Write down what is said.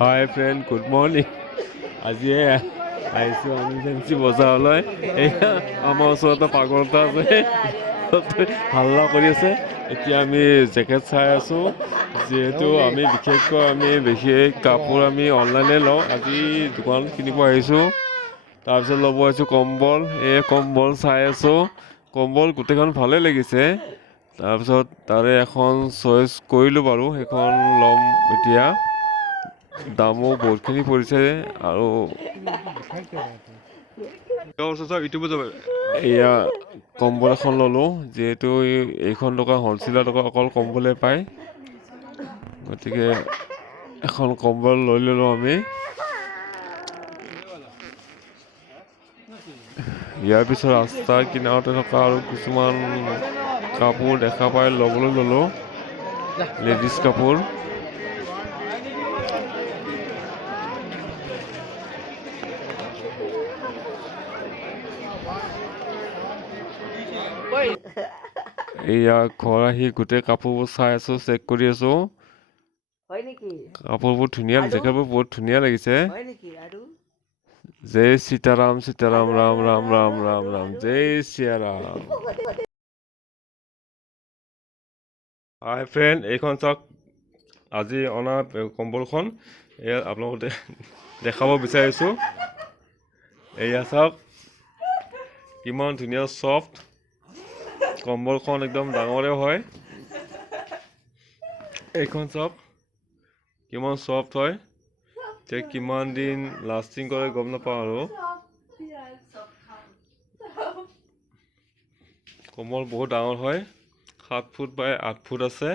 হাই friend, good morning. আজি আহিছোঁ আমি ফেঞ্চি বজাৰলৈ। এয়া আমাৰ ওচৰতে পাগল এটা আছে, হাল্লা কৰি আছে। এতিয়া আমি জেকেট চাই আছোঁ, যিহেতু আমি বিশেষ কাপোৰ আমি অনলাইনে লওঁ। আজি দোকান কিনিব আহিছোঁ। তাৰপিছত ল'ব আহিছোঁ কম্বল। এই কম্বল চাই আছোঁ, কম্বল গোটেইখন ভালেই লাগিছে। তাৰপিছত তাৰে এখন চইচ কৰিলোঁ বাৰু, সেইখন ল'ম এতিয়া। দামো বহুতখিনি পৰিছে আৰু এয়া কম্বল এখন ল'লোঁ, যিহেতু এইখন দোকান হ'লচেলাৰ দোকান, অকল কম্বলে পায়। গতিকে এখন কম্বল লৈ ল'লোঁ আমি। ইয়াৰ পিছত ৰাস্তাৰ কিনাৰতে থকা আৰু কিছুমান কাপোৰ দেখা পাই ল'বলৈ ল'লোঁ, লেডিজ কাপোৰ। এয়া ঘৰ আহি গোটেই কাপোৰবোৰ চাই আছোঁ, চেক কৰি আছোঁ। কাপোৰবোৰ ধুনীয়া, জেকেটবোৰ বহুত ধুনীয়া লাগিছে। জয় সীতাৰাম, সীতাৰাম, ৰাম ৰাম ৰাম ৰাম ৰাম, জয় সিয়াৰাম। হাই ফ্ৰেণ্ড, এইখন চাওক, আজি অনা কম্বলখন। এয়া আপোনালোকক দেখাব বিচাৰিছোঁ। এয়া চাওক, কিমান ধুনীয়া ছফ্ট কম্বলখন, একদম ডাঙৰে হয়। এইখন চাওক কিমান ছফ্ট হয়। এতিয়া কিমান দিন লাষ্টিং কৰে গম নাপাওঁ আৰু। কম্বল বহুত ডাঙৰ হয়, 7 ফুট বাই 8 ফুট আছে।